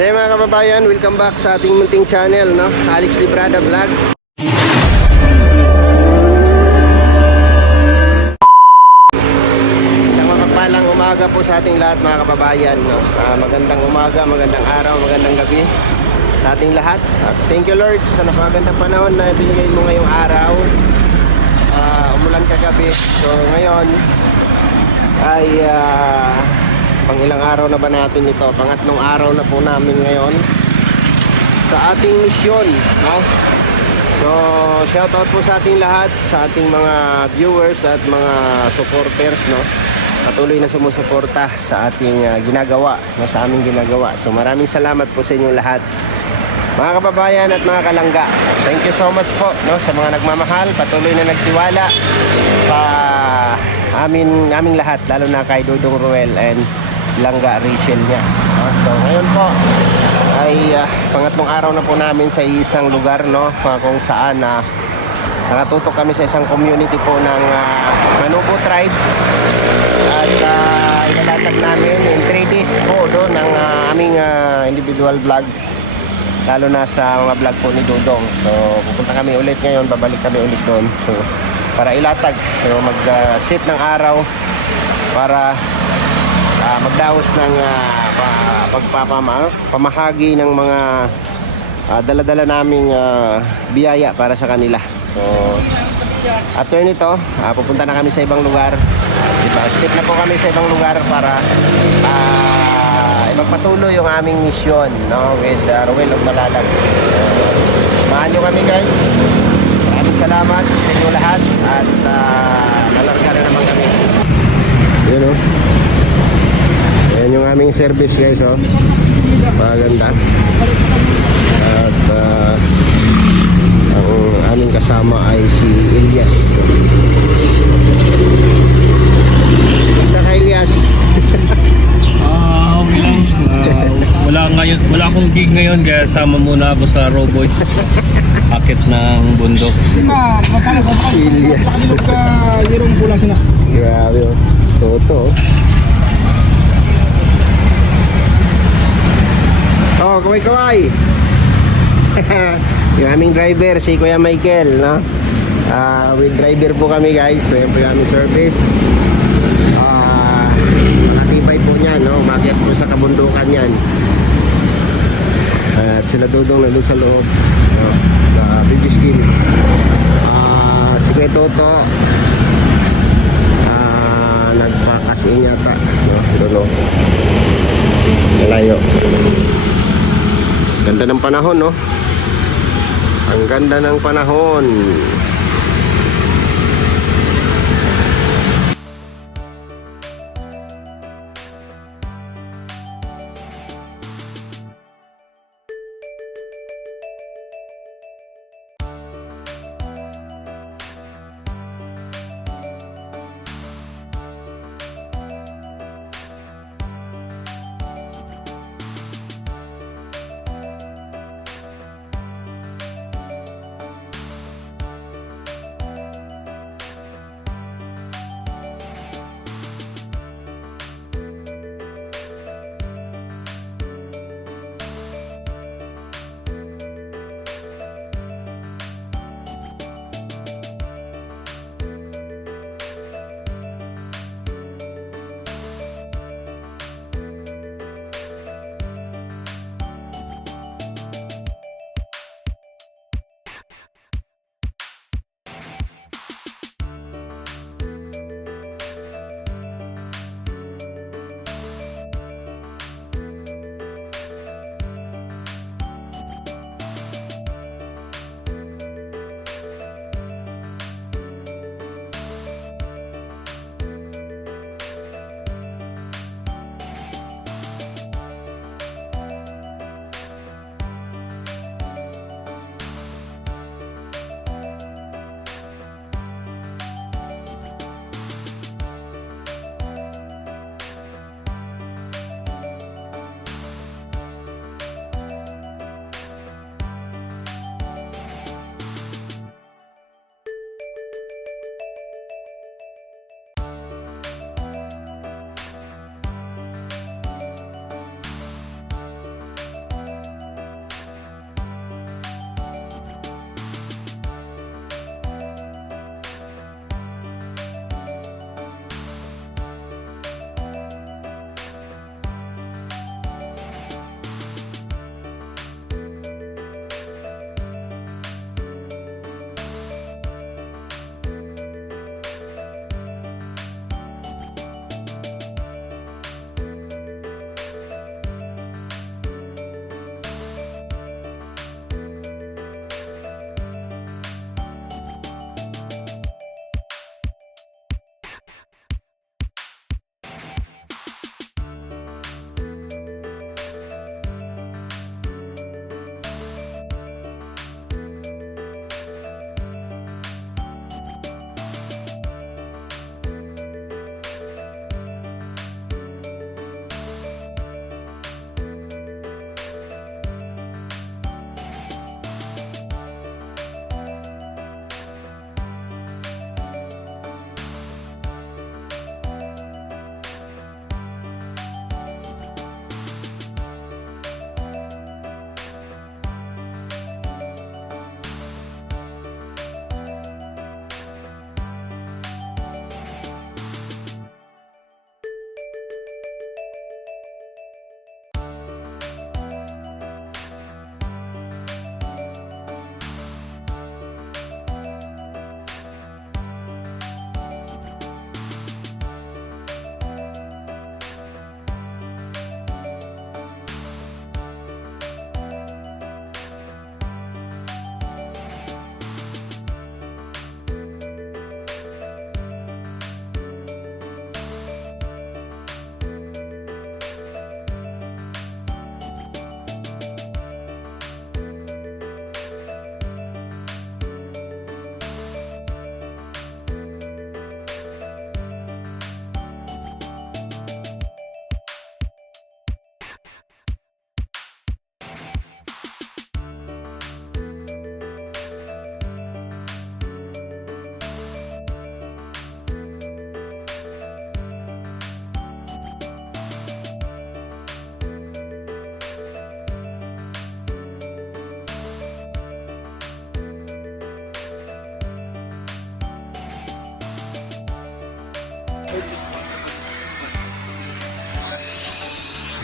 So mga kababayan, welcome back sa ating munting channel, no? Alex Librada Vlogs. Isang mapagpalang umaga po sa ating lahat mga kababayan, no? Magandang umaga, magandang araw, magandang gabi sa ating lahat. At thank you Lord sa napakagandang panahon na binigay mo ngayong araw. Umulan kagabi. So ngayon ay pang ilang araw na ba natin ito? Pangatlong araw na po namin ngayon sa ating misyon, no? So shout out po sa ating lahat, sa ating mga viewers at mga supporters, no? Patuloy na sumusuporta sa ating ginagawa, no? Sa aming ginagawa. So maraming salamat po sa inyong lahat, mga kababayan at mga kalangga. Thank you so much po, no? Sa mga nagmamahal, patuloy na nagtiwala sa aming lahat, lalo na kay Dudong Ruel and Langga Rachel niya. So ngayon po ay pangatlong araw na po namin sa isang lugar, no? Kung saan nakatutok kami sa isang community po ng Manubo tribe. At ilalatag namin in 3 days po doon ng aming individual vlogs, lalo na sa mga vlog po ni Dudong. So pupunta kami ulit ngayon, babalik kami ulit doon. So para ilatag, so mag-sit ng araw para magdaos ng pamahagi ng mga dala-dala naming biyaya para sa kanila. So after nito, pupunta na kami sa ibang lugar. Diba? Step na po kami sa ibang lugar para magpatuloy yung aming mission, no? With Ruel of Malalag. Samahan nyo kami guys. Maraming salamat sa inyo lahat. At nalarga na naman kami. Yun o. Ayan yung aming service guys, oh. Maganda. At ang aming kasama ay si Elias. Basta ka Elias. Okay lang. Wala akong gig ngayon kaya sama muna ako sa Robots. Akit ng bundok. Elias. Grabe oh. Toto oh. Oh, kaway-kaway. Yung aming driver, si Kuya Michael, no? With driver po kami guys. So, yung aming service. Nakatibay po niyan, no? Umakyat po sa kabundukan yan. At sila Dudong nandun sa loob, no? Sa baby skin. Si Kuya Toto nagpakasin yata, no? Doon, no? Malayo. Ganda ng panahon, no? Ang ganda ng panahon.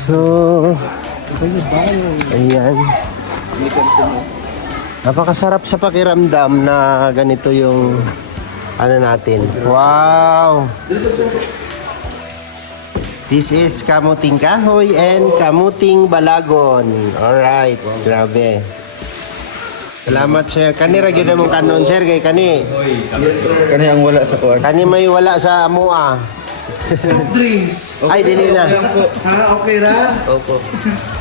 So, ayan. Napakasarap sa pakiramdam na ganito yung ano natin. Wow! This is kamuting kahoy and kamuting balagon. Alright, grabe. Salamat, sir. Kani ra gyud mong kanon, sir, kay kani. Kani ang wala sa kuwan. Kani may wala sa mua. Soft drinks. Ay, dili na. Ha, okay ra? Opo.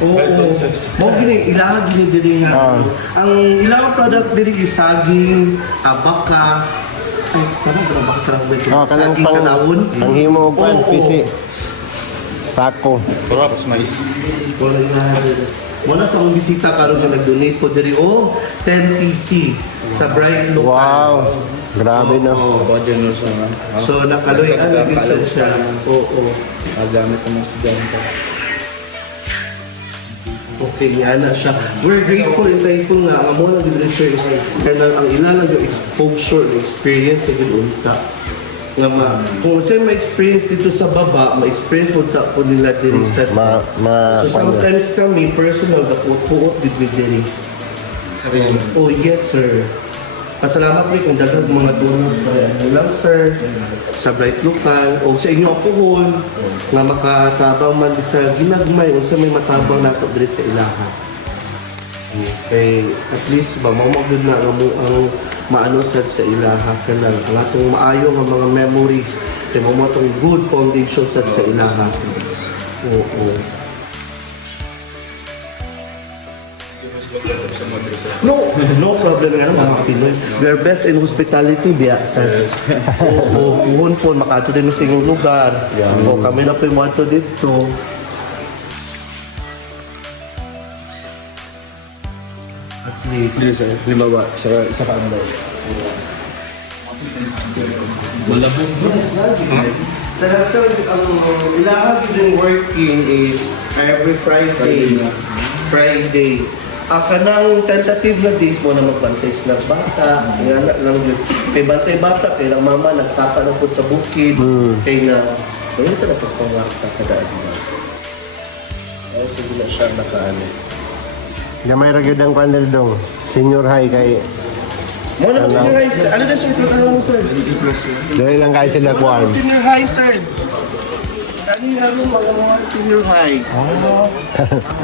Oo. Mo gini ilang gini diri nga. Ang ilang product diri is saging, abaka. Ay, tama ba abaka ra ba? Oh, kanang Saging kanawon. ang himo pa Oo. pisi. Sako. Tapos mais. Wala nga. Wala sa akong bisita karon nga nag-donate po diri og 10 PC sa Bright Local. Wow. Grabe na. Budget no sa So nakaloy ang naging siya. Oo. gamit ng mga estudyante. Okay, nga na siya. We're grateful and thankful nga ang amo ng research kaya ang ilalang yung exposure, yung experience sa ginunta. Nga ma, kung saan ma-experience dito sa baba, ma-experience mo ta po nila diri sa so sometimes kami, personal, napuot with diri. Sarili. Oh yes sir. Pasalamat po kung daghang mga donors na yan lang sir, sa Bright Local, o sa inyo alcohol, nga makatabang man sa ginagmay, o sa may matabang nato diri sa ilaha. Okay, at least ba mamagod na ang maano sad sa ilaha kanang ang atong maayo nga mga memories kay mo atong good foundation sad sa ilaha. Oo. No problem nga naman mga Pinoy. We are best in hospitality biya sad. Oo, puhon po makato din sa inyong lugar. O kami na po mo ato dito. At least Dili sa limbawa sa kaandaw. Malabog. yes, lagi. Talagang sir, ang ilahag yung working is every Friday. Friday. Kanang tentative na days mo na magbantays ng bata. Nga na lang yun. Kay bantay bata, kay lang mama, nagsaka na po sa bukid. Kay na, ngayon ito na pagpawarta sa daan mo. Ay, sige na siya nakaano. Gamay ra gyud ang pandel dong. Senior high kay Mo na ba senior high, sir? Ano na sir? Ano mo, sir? dili lang kay sila kuan. Senior high, sir. Kani ano mga senior high.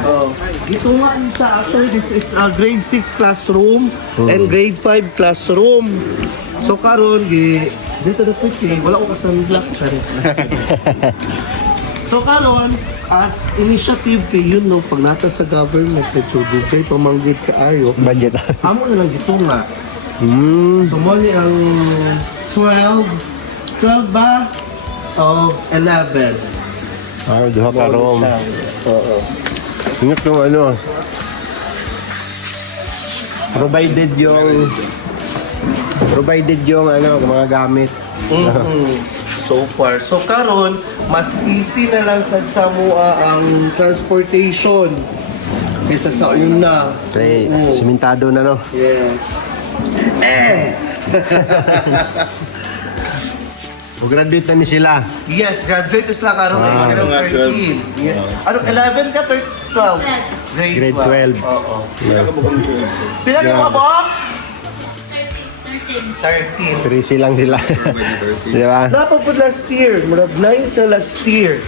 Oh. Ito nga siya. Actually, this is a grade 6 classroom and grade 5 classroom. So karon dito na quickly, wala ko kasang black siya. So karon, as initiative kay yun no, pag nata sa government, medyo dugay pamanggit kaayo, Budget. amo na lang dito nga. So mo ni ang 12 ba? O 11. Ah, duha ka room. Oo. Ingat yung ano. Provided yung ano, mga gamit. So far. So karon mas easy na lang sa mua ang transportation kaysa sa una. Kay Oo. simentado na no. Yes. O graduate na ni sila. Yes, graduate is lang karon ay grade 13. Yeah. Ano 11 ka 12? Grade 12. Oo. Yeah. Pila ka mo ba? 13. 13 lang sila. Di ba? Napapod last year. Murag 9 sa last year.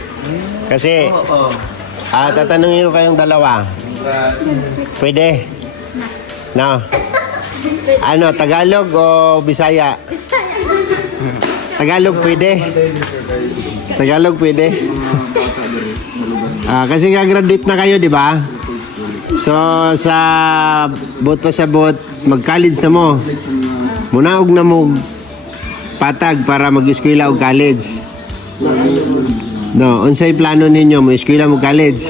Kasi, Oo. tatanungin ko kayong dalawa. Pwede? No? Ano, Tagalog o Bisaya? Tagalog pwede? Tagalog pwede? Kasi graduate na kayo, di ba? So, sa bot pa sa bot, mag-college na mo. Munaog na mo patag para mag-eskwela o college. No, unsay plano ninyo mo eskwela mo college?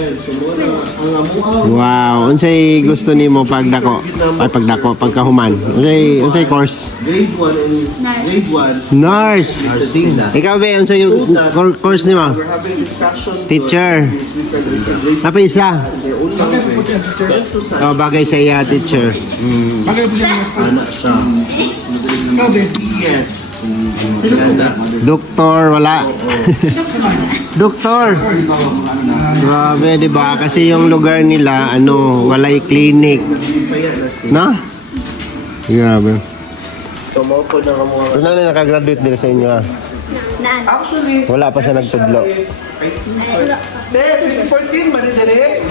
Wow, unsay gusto nimo pagdako? Ay pagkahuman. Unsay course? Grade 1 and grade 1. Nurse. Nursing na. Ikaw ba unsay yung course nimo? We're having discussion. Teacher. This week and integrate. Apa isa? To sa Oh, bagay sa iya, teacher. anak siya. Yes. Doktor, wala. Doktor. Grabe, di ba? Kasi yung lugar nila, walay clinic. Na? Grabe. So, mo po na kamuha. Kung na nakagraduate din sa inyo, Actually, wala pa siya nagtudlo. 2014 man dire.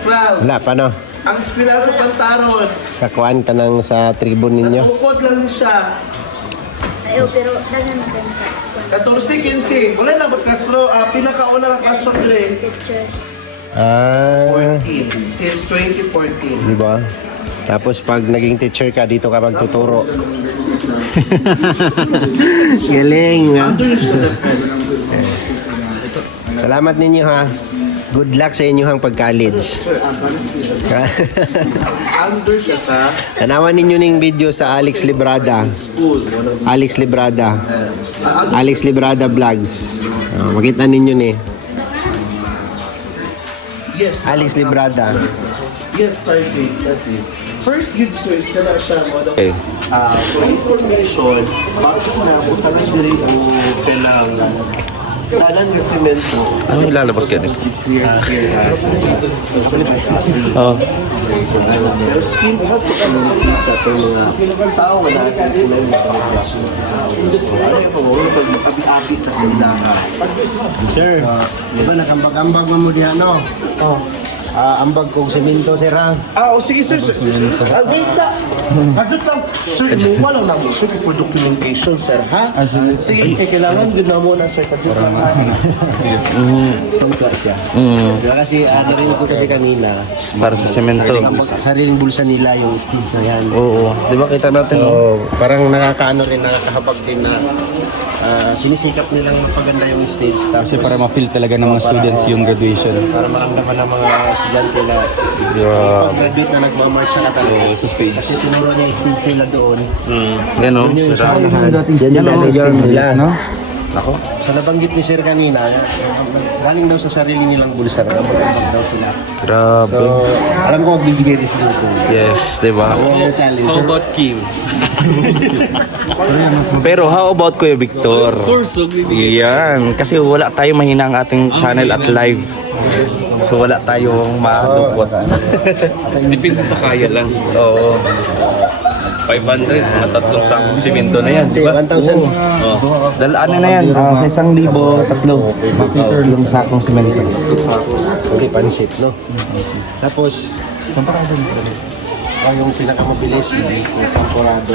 Well, Wala pa, no? ang eskwela sa Pantaron, Sa kuan ka nang sa tribon ninyo. natukod lang siya. Ayo, pero dagan na ganito. 14, 15. Wala na ba kaslo? Pinakauna ang kaslo nila Pictures. 14. Since 2014. Di ba? Tapos pag naging teacher ka, dito ka magtuturo. Galing, ha? Salamat ninyo, ha? Good luck sa inyong pag-college. Under siya sa Tanawan ninyo ning video sa Alex Librada. school. Alex Librada. Alex Librada Vlogs. Makita ninyo ni. Yes. Alex Librada. Yes, perfect. That's it. First good choice ka na siya mo. Okay. Information, bakit na buta lang diri ang kailangan. Talan nga semento. Ano ilalabas ka din? Oo. Pero still, lahat ko kami sa itong mga tao nga natin na yung sa mga ano yung pamawala pag abi-abi ta sa ilaha. Sir, di ba nakambag-ambag mo diyan, no? Oh. Ambag kong semento, sir, ha? Sige sir. Wait sa. Hadot lang. Sir, wala lang mo. Sir, for documentation, sir, ha? Sige, kailangan yun na muna, sir. Hadot lang, ha? Tungka siya. Diba kasi, narinig ko kasi kanina, Para sa semento. sariling bulsa nila yung sticks na yan. Oo. Di ba kita natin? So, parang nakakaano rin, nakakahabag din na sinisikap nilang mapaganda yung stage. Tapos, Kasi para ma-feel talaga ng mga students yung graduation. para maramdaman ng mga estudyante na pag-graduate na nagmamarch sa talaga sa stage. Kasi tinuro niya yung stage nila doon. Yan o. Yun yung Sira. Yan yung dating stage nila. No? Ako? So nabanggit ni Sir kanina, galing daw sa sarili nilang bulsa, nagmamagambag daw sila. Grabe. So, alam ko magbibigay rin sila ito. Yes, di ba? Yan yung challenge. about Kim? Pero how about Kuya Victor? Of course, yan. Kasi wala tayong mahina ang ating channel at live. So wala tayong madupot. Depende sa kaya lang. Oo. 500, mga tatlong sakong simento na yan, Kasi di ba? 1,000. Ano na yan? Sa 1,000, tatlong sakong simento. Hindi pansit, no? Tapos, yung pinakamabilis, yung sampurado.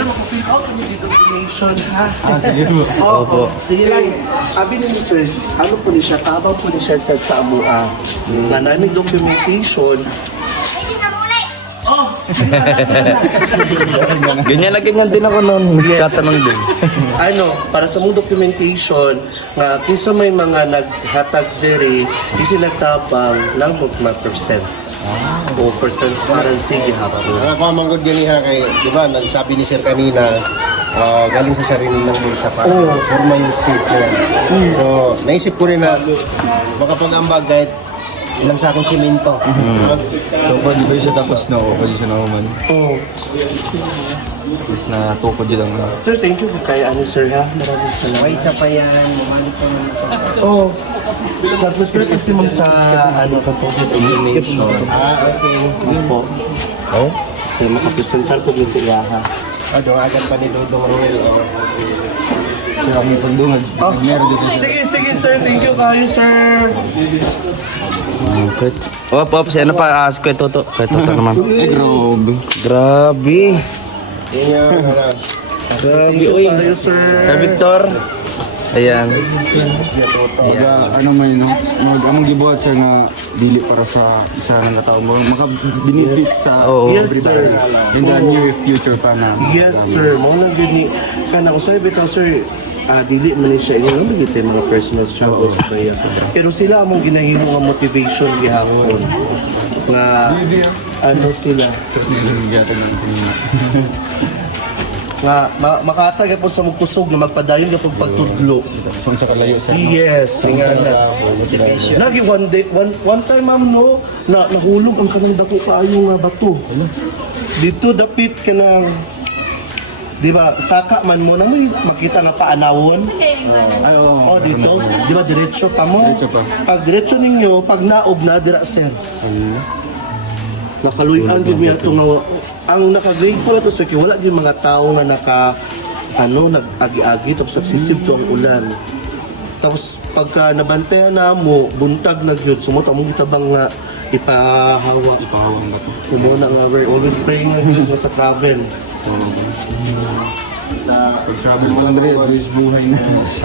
Documentation, ha? Sige po. Opo. Sige lang. Abi ni sir, ano po ni siya, tabang po ni siya sa amua. Nga namin documentation. Ganyan na ganyan din ako noon. Tatanong din. Ano, para sa mong documentation, nga kinsa may mga naghatag diri, kasi nagtabang lang mga percent. O for transparency, gihapon. Nakapamanggod ganiha kay, di ba, nagsabi ni Sir kanina, galing sa sarili ng bulsa para forma yung stage na yan. So, naisip ko rin na makapag-ambag kahit ilang sakong simento. So, pag iba siya tapos na pwede siya na naman. Oh. Tapos na tukod yun lang. Sir, thank you kaya ano sir ha. Maraming salamat. Isa pa yan, mukha pa naman ito. Oh. Tapos pero kasi mong sa ano composite illumination. Okay. Yun po. Oh? Kaya makapresentar po din sa iyaha. Doon agad pa ni Dudong Ruel. Kaya kami pagdungag. Meron dito siya. Sige sir, thank you kayo sir. Ops, ano pa? Kaya Toto naman. Ay, grabe. Grabe. Yan yung, Thank you kayo sir. Sir Victor. Ayan. Ano may no? Among gibuhat siya nga dili para sa isa nga tao mo maka-benefit sa Oo. Yes, everybody. sir. In the near future pa na. Yes sir, mo na gani kana ko sir bitaw sir. Dili man ni siya inyo lang gitay mga personal struggles ba yan. Pero sila among ginahimo nga motivation gihapon. Nga ano sila nga makatag po sa mugkusog na magpadayon kapag pagtudlo. Saan sa kalayo sa Yes, nga na. Lagi one time ma'am no, na nahulog ang kanang dako kaayo nga bato. Dito dapit ka ng Di ba, saka man mo na mo makita nga paanawon. Ay, oo. O dito, di ba diretso pa mo? Diretso pa. Pag diretso ninyo, pag naog na dira sir. Nakaluyan gyud mi ato nga ang naka-grade po to sir kay wala gyud mga tao nga nag-agi-agi tapos nagsisib to ang ulan. Tapos pagka nabantayan na mo, buntag na gyud sumot among gitabang nga ipahawa. Ipahawang ba ito? Kumuna nga we're always praying nga gyud nga sa travel. Pag-travel mo lang dali, guys, buhay na.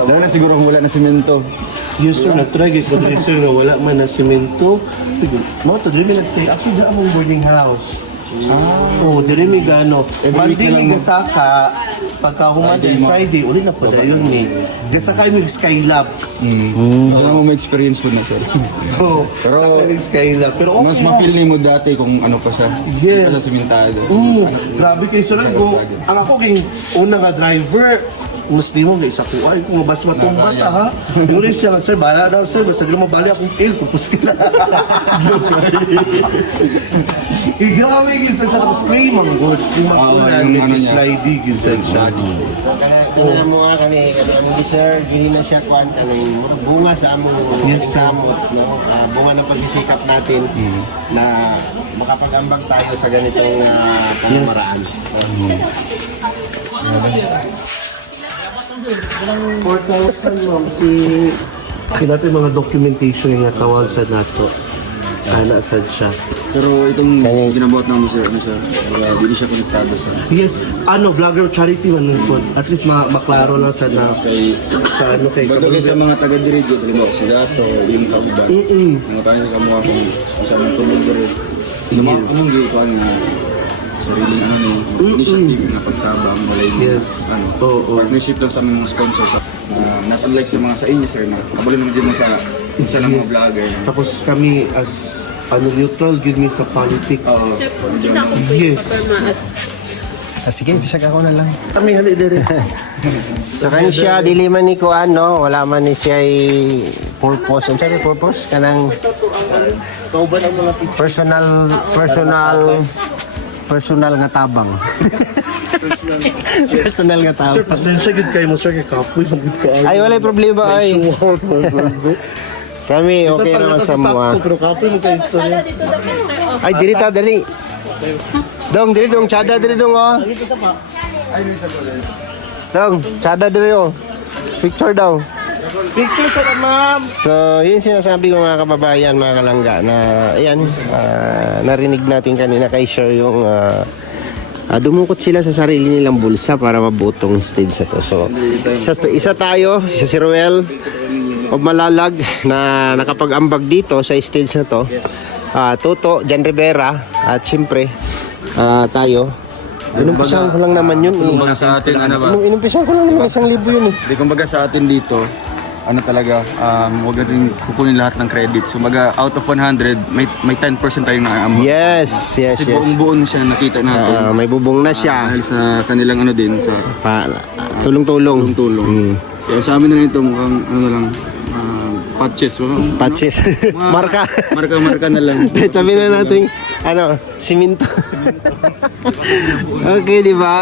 Dahil na siguro kung wala na simento. Yes sir, nag-try ko sir nga wala man na simento. Mo to dili mi nagstay actually dira among boarding house. Oh, dili mi gano. Monday mi gasaka pagka Monday Friday uli na padayon ni. Gasaka mi Skylab. So na mo may experience po na, sir. Oh, Pero- pero Skylab. Pero okay. Mas ma-feel ni mo dati kung ano pa siya. Yes. Sa simentado. Grabe kay sir ko. Ang ako ging una nga driver. Mas di mo guys ako ay kung mabas matumbat ha. Yung rin siya nga sir bala daw sir basta di mo bali akong kill kupus ka na. Igawa may ginsan siya tapos claim ang good. Yung makunan yung ano medyo niya. slidey ginsan siya. Kana mo nga kami ni sir, gini na siya kuan kanay bunga sa among kamot no. Bunga ng pagsisikap natin na makapag-ambag tayo sa ganitong pamamaraan. 4,000 ma'am si kinato yung mga documentation nga tawag sa nato. Ana sad siya. Pero itong ginabuhat namin sir, ano siya, hindi siya konektado sa Yes, vlogger charity man po. At least maklaro lang sa na kay sa ano kay Bago sa mga taga-dirigyo, halimbawa, si Gato, yung kauban, mga tayo sa mga kung sa mga tulungan rin. Sa mga anong ginawa nga, sariling ano ni, initiative na pagtabang, wala yung Yes. partnership lang sa mga sponsors. Napanlike sa mga sa inyo, sir, na kabuli naman din mo sa ng mga vlogger. tapos kami as neutral gid mi sa politics. Isa ko po yung Yes. papermaas. Sige, bisag ako na lang. Kami hali dire. Sa kanya siya, dili man ni ko ano, wala man ni siya purpose. Ang sabi purpose? Kanang Kauban ang mga picture. personal nga tabang. personal nga Sir, tabang. pasensya gid kay mo sir kay kapoy ang gid ko. Ay, wala problema ay. Kami, okay naman sa mga. Pero kapoy mo kay istorya. Dito daw po, sir. Oh. Ay, dili ta, dali. Dong, dili dong, tsada dili dong, oh. Dong, tsada dili, oh. Picture daw. Picture sa ma'am. So, yun sinasabi ko mga kababayan, mga kalangga, na ayan, narinig natin kanina kay Sir yung dumukot sila sa sarili nilang bulsa para mabutong stage na to. So, isa tayo, si Ruel o Malalag na nakapag-ambag dito sa stage na to. Toto, Jan Rivera, at siyempre, tayo. Inumpisahan ko lang naman yun. Kumbaga sa atin, ano ba? Inumpisahan ko lang naman 1,000 yun. Di kumbaga sa atin dito, ano talaga, huwag natin kukunin lahat ng credits. Kumbaga, out of 100, may 10% tayong naaambag. Yes. Kasi buong-buo siya nakita natin. May bubong na siya. Dahil sa kanilang ano din, sa Tulong-tulong. tulong. Kaya sa amin na ito, mukhang ano lang, patches. Patches. Marka. Marka na lang. Sabi na natin, siminto. Okay, di ba?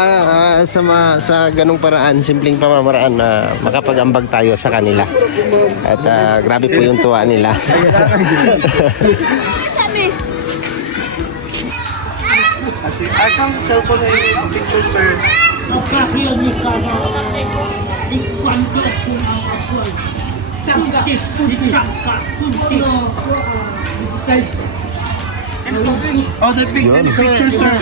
Sa ganung paraan, simpleng pamamaraan na makapag-ambag tayo sa kanila. At grabe po yung tuwa nila. Asang cellphone ay picture sir. Oh, the picture sir.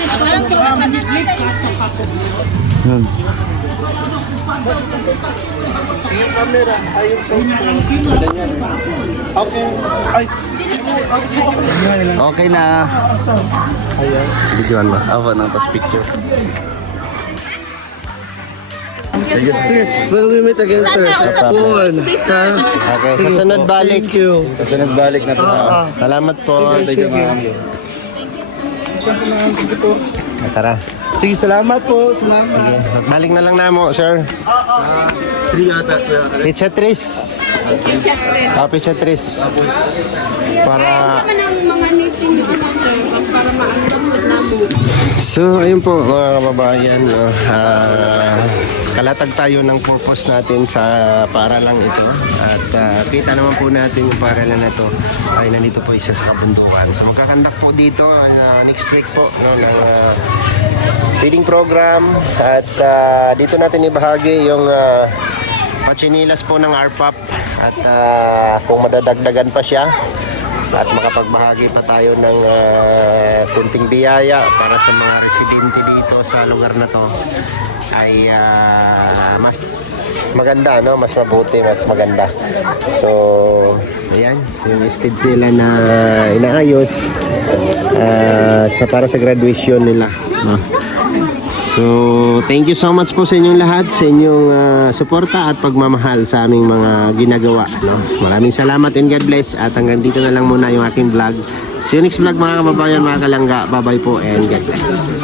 Yung camera, ay yung cellphone. Okay. Ay, Okay na. Ayan. Videoan ba? Awa na, tas picture. sige. Will we meet again sir? Phone. Ha? Okay, sa sunod balik. Thank you. Kasi nagbalik na ito. Salamat po. Tara. Sige, salamat po. Salamat. Sige, balik na lang namo, sir. 3 yata. Pizza Tris. Pizza Tris. Para Naman ang mga native nyo, sir, at para maandam na mo. So, ayun po mga kababayan, no? Kalatag tayo ng purpose natin sa paaralang ito. At kita naman po natin yung paaralan na to ay nandito po isa sa kabundukan. So, magkakandak po dito next week po, no, ng feeding program. At dito natin ibahagi yung pachinilas po ng RPAP. At kung madadagdagan pa siya, at makapagbahagi pa tayo ng kunting biyaya para sa mga residente dito sa lugar na to ay mas maganda, no? Mas mabuti, mas maganda. So, ayan, yung stage nila na inaayos para sa graduation nila, no? So, thank you so much po sa inyong lahat, sa inyong suporta at pagmamahal sa aming mga ginagawa, no? Maraming salamat and God bless. At hanggang dito na lang muna yung aking vlog. See you next vlog mga kababayan, mga kalangga. Bye bye po and God bless.